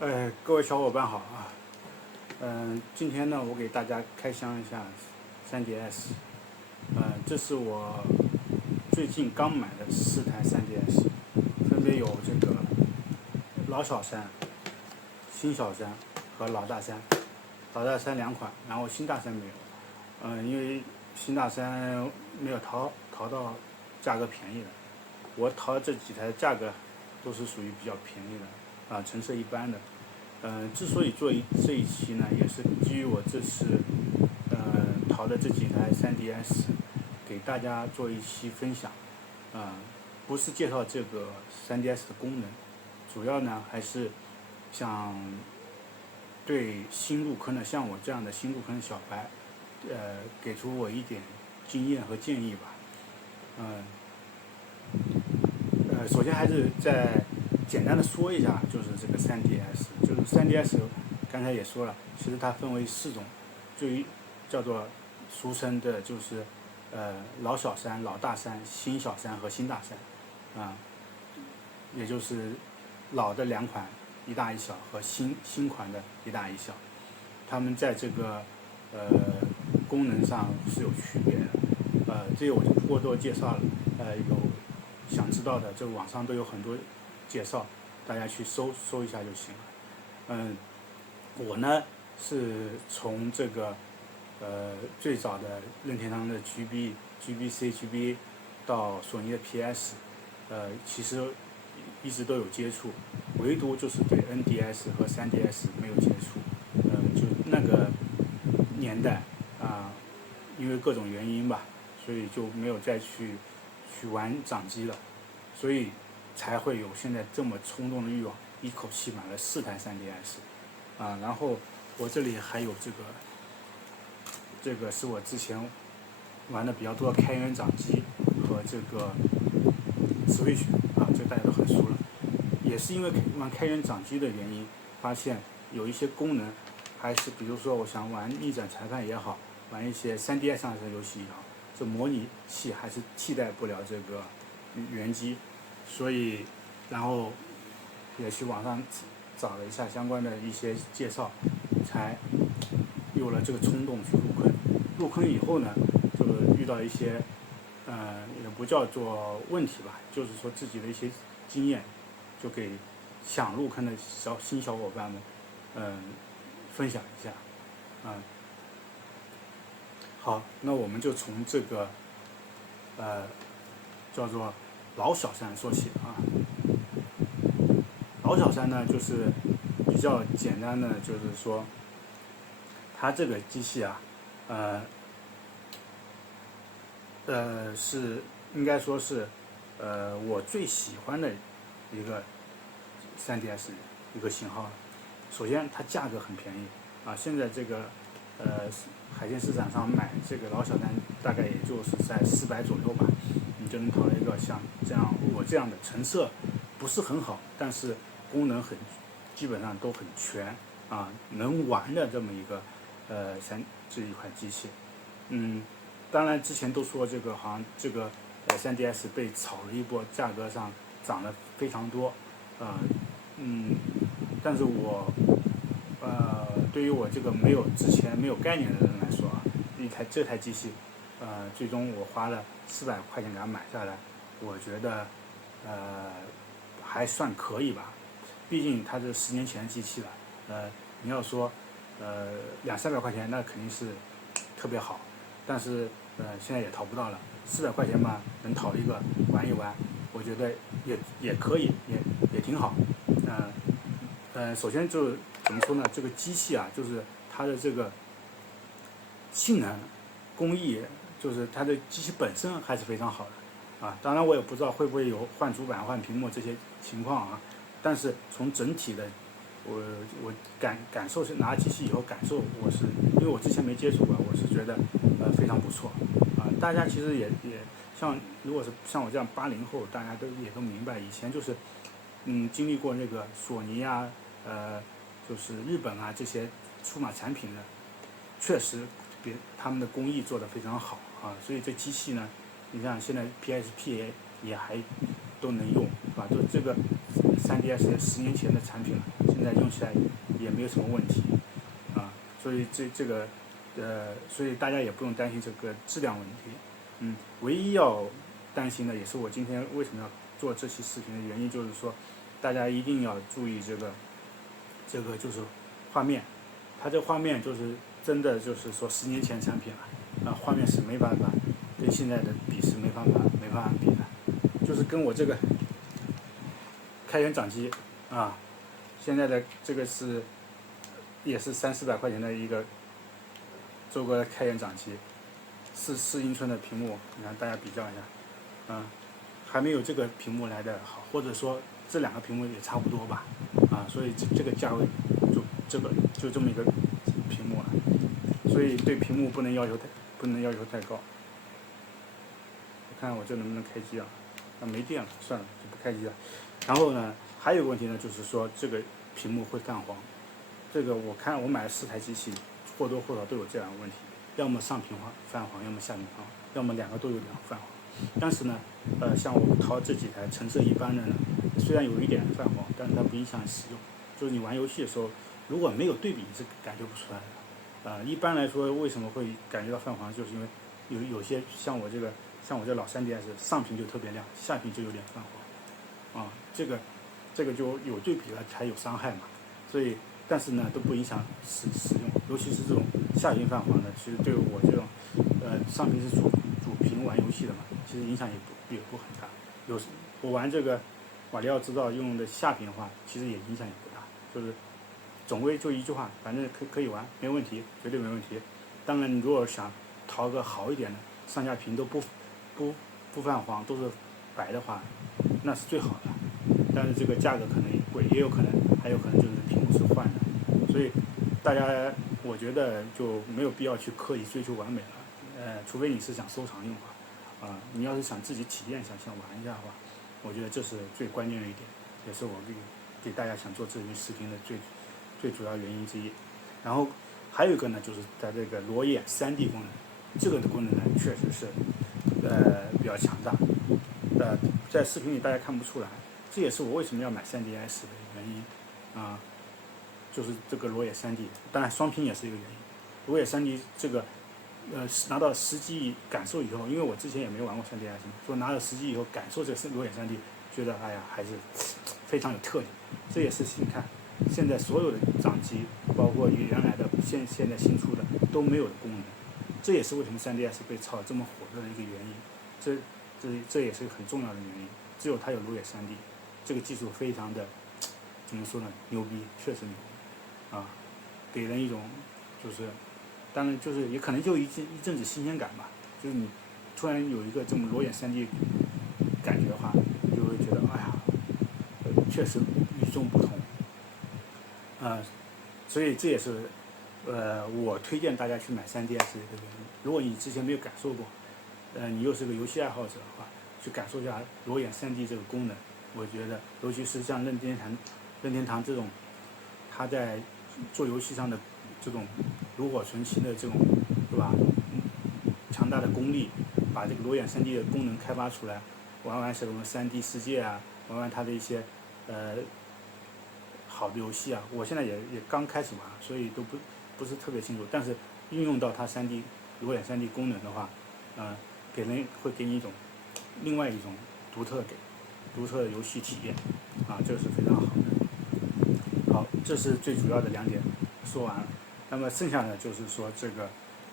各位小伙伴好啊。今天呢，我给大家开箱一下 3DS。这是我最近刚买的4台 3DS，分别有这个老小山、新小山和老大山。老大山2款，然后新大山没有。因为新大山没有淘到价格便宜的，我淘的这几台价格都是属于比较便宜的啊，成色一般的。之所以做这一期呢，也是基于我这次淘的这几台 3DS， 给大家做一期分享。不是介绍这个 3DS 的功能，主要呢还是想对新入坑的，像我这样的新入坑的小白，给出我一点经验和建议吧。首先还是再简单的说一下，就是这个 3DS， 就是 3DS， 刚才也说了，其实它分为4种，叫做俗称的就是老小山、老大山、新小山和新大山，也就是老的2款一大一小和新款的一大一小，它们在这个功能上是有区别的。这个我就不过多介绍了。有想知道的，这网上都有很多介绍，大家去搜一下就行了。我呢是从这个最早的任天堂的 GBC、GBA 到索尼的 PS，其实一直都有接触，唯独就是对 NDS 和 3DS 没有接触。就那个年代因为各种原因吧，所以就没有再去玩掌机了，所以才会有现在这么冲动的欲望，一口气买了4台 3DS。然后我这里还有这个是我之前玩的比较多的开源掌机和这个 Switch， 这个大家都很熟了。也是因为玩开源掌机的原因，发现有一些功能还是，比如说我想玩逆转裁判也好，玩一些 3DS 上的游戏也好，这模拟器还是替代不了这个原机，所以然后也去网上找了一下相关的一些介绍，才有了这个冲动去入坑。入坑以后呢，就遇到一些也不叫做问题吧，就是说自己的一些经验，就给想入坑的新小伙伴们分享一下。好，那我们就从这个叫做老小山说起啊。老小山呢，就是比较简单的，就是说它这个机器是应该说是我最喜欢的一个 3DS 一个型号了。首先它价格很便宜现在这个海鲜市场上买这个老小山大概也就是在400左右吧，你就能淘到一个像我这样的，成色不是很好，但是功能基本上都很全能玩的这么一个这一款机器。当然之前都说这个好像这个3DS 被炒了一波，价格上涨得非常多但是我对于我这个之前没有概念的人来说这台机器最终我花了400块钱给它买下来，我觉得还算可以吧。毕竟它是10年前的机器了，你要说200-300块钱那肯定是特别好，但是现在也淘不到了。400块钱吧，能淘一个玩一玩，我觉得也可以，也挺好。首先就怎么说呢？这个机器就是它的这个性能、工艺，就是它的机器本身还是非常好的当然我也不知道会不会有换主板、换屏幕这些情况但是从整体的我感受是拿机器以后感受，因为我之前没接触过，我是觉得非常不错大家其实也如果是像我这样80后，大家也都明白，以前就是经历过那个索尼就是日本这些数码产品呢，确实他们的工艺做得非常好所以这机器呢，你像现在 PSP 也还都能用就这个 3DS 10年前的产品了，现在用起来也没有什么问题啊，所以所以大家也不用担心这个质量问题。唯一要担心的，也是我今天为什么要做这期视频的原因，就是说大家一定要注意这个就是画面，它这画面就是真的就是说10年前产品了，画面是没办法跟现在的比，是没办法比的，就是跟我这个开源掌机啊，现在的这个也是300-400块钱的一个中国的开源掌机，4英寸的屏幕，你看大家比较一下，还没有这个屏幕来的好，或者说这2个屏幕也差不多吧，所以这个价位就这么一个屏幕了，所以对屏幕不能要求太高。我看我这能不能开机啊？没电了，算了，就不开机了。然后呢，还有个问题呢，就是说这个屏幕会泛黄。这个我看我买了4台机器，或多或少都有这样的问题，要么上屏泛黄，要么下屏泛黄，要么2个都有点泛黄。但是呢，像我淘这几台成色一般的呢，虽然有一点泛黄，但是它不影响使用。就是你玩游戏的时候，如果没有对比是感觉不出来的。一般来说，为什么会感觉到泛黄，就是因为有些像我这老3DS 上屏就特别亮，下屏就有点泛黄。这个就有对比了才有伤害嘛。所以，但是呢都不影响使用，尤其是这种下屏泛黄的，其实对我这种上屏是主屏玩游戏的嘛，其实影响也不很大。我玩这个马里奥制造用的下屏的话，其实也影响也不大，就是总归就一句话，反正可以玩，没问题，绝对没问题。当然，你如果想淘个好一点的，上下屏都不泛黄，都是白的话，那是最好的。但是这个价格可能也贵，还有可能就是屏幕是换的，所以大家我觉得就没有必要去刻意追求完美了。除非你是想收藏用你要是想自己体验一下，想玩一下的话，我觉得这是最关键的一点，也是我给大家想做这期视频的最主要原因之一。然后还有一个呢，就是在这个裸眼3D 功能，这个的功能呢确实是比较强大，在视频里大家看不出来，这也是我为什么要买3DS 的原因就是这个裸眼3D，当然双屏也是一个原因。裸眼3D 这个拿到实际感受以后，因为我之前也没玩过3DS，说拿到实际以后感受这个裸眼3D，觉得还是非常有特点。这也是你看现在所有的掌机，包括原来的现在新出的都没有的功能，这也是为什么3DS 被炒这么火热的一个原因。这也是很重要的原因，只有它有裸眼3D，这个技术非常的怎么说呢，牛逼，确实牛逼给人一种就是当然就是也可能就一阵子新鲜感吧，就是你突然有一个这么裸眼3D 感觉的话，你就会觉得确实与众不同所以这也是我推荐大家去买3DS 的一个原因。如果你之前没有感受过，你又是个游戏爱好者的话，去感受一下裸眼3D 这个功能，我觉得尤其是像任天堂这种，它在做游戏上的这种炉火纯青的这种，对吧？强大的功力，把这个裸眼3D 的功能开发出来，玩什么3D 世界玩它的一些好的游戏我现在也刚开始玩，所以都不是特别清楚。但是运用到它裸眼3D 功能的话，会给你一种另外一种独特的游戏体验这是非常好的。好，这是最主要的2点说完了。那么剩下的就是说这个，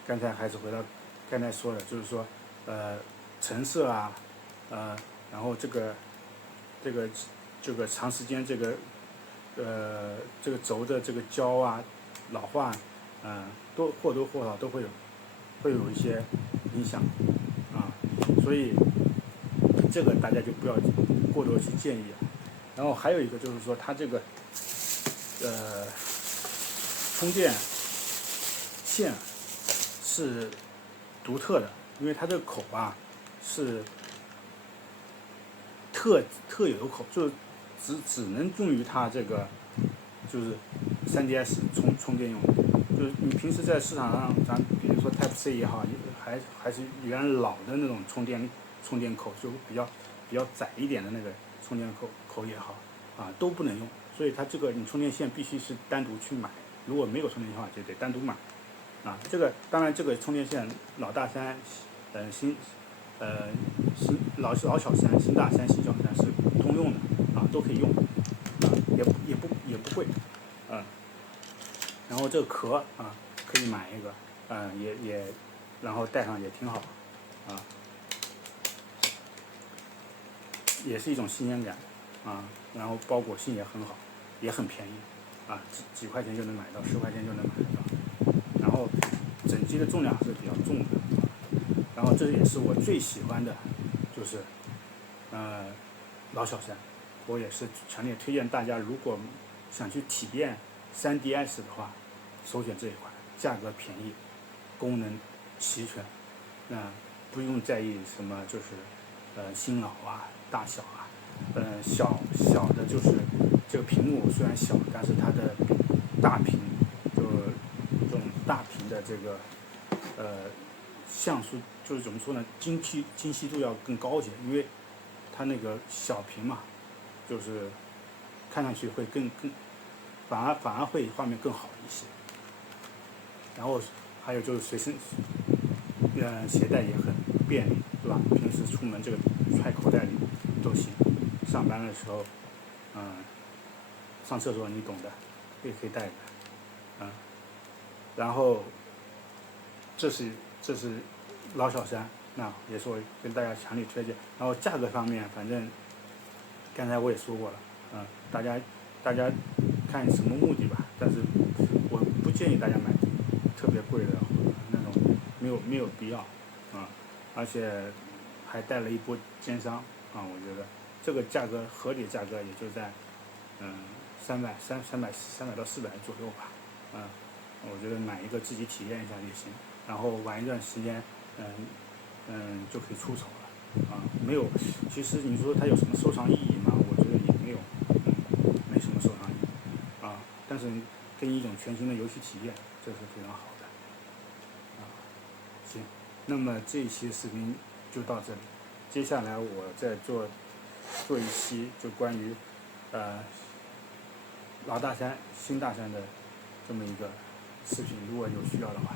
刚才还是回到刚才说的，就是说成色然后这个长时间这个轴的这个胶老化都或多或少都会有一些影响所以这个大家就不要过多去建议然后还有一个就是说它这个充电线是独特的，因为它这个口是特有的口，就是只能用于它这个就是 3DS 充电用的。就是你平时在市场上，咱比如说 Type C 也好，还是原来老的那种充电口，就比较窄一点的那个充电口也好，都不能用，所以它这个你充电线必须是单独去买，如果没有充电线的话就得单独买。这个当然这个充电线老大山、老小山、新大山、新小山是通用的都可以用也不贵然后这个壳可以买一个然后戴上也挺好也是一种新鲜感然后包裹性也很好，也很便宜几块钱就能买到，10块钱就能买到，然后整机的重量是比较重的然后这也是我最喜欢的，就是老小山，我也是强烈推荐大家，如果想去体验 3DS 的话，首选这一款，价格便宜，功能齐全，不用在意什么就是新老大小小的就是这个屏幕虽然小，但是它的大屏就是这种大屏的这个像素就是怎么说呢，精细度要更高一些，因为它那个小屏嘛，就是看上去会反而会画面更好一些。然后还有就是随身携带也很便利，对吧？平时出门这个揣口袋里都行，上班的时候，上厕所你懂的，也可以带着，然后这是老小山，那也是我跟大家强烈推荐。然后价格方面，反正刚才我也说过了，大家看什么目的吧。但是我不建议大家买特别贵的那种，没有必要而且还带了一波奸商我觉得这个价格合理价格也就在300到400左右吧，我觉得买一个自己体验一下就行，然后玩一段时间，就可以出手了没有，其实你说它有什么收藏意义吗？我觉得也没有，没什么收藏意义但是给你一种全新的游戏体验，这是非常好的行，那么这一期视频就到这里，接下来我再做一期就关于老大山、新大山的这么一个视频，如果有需要的话。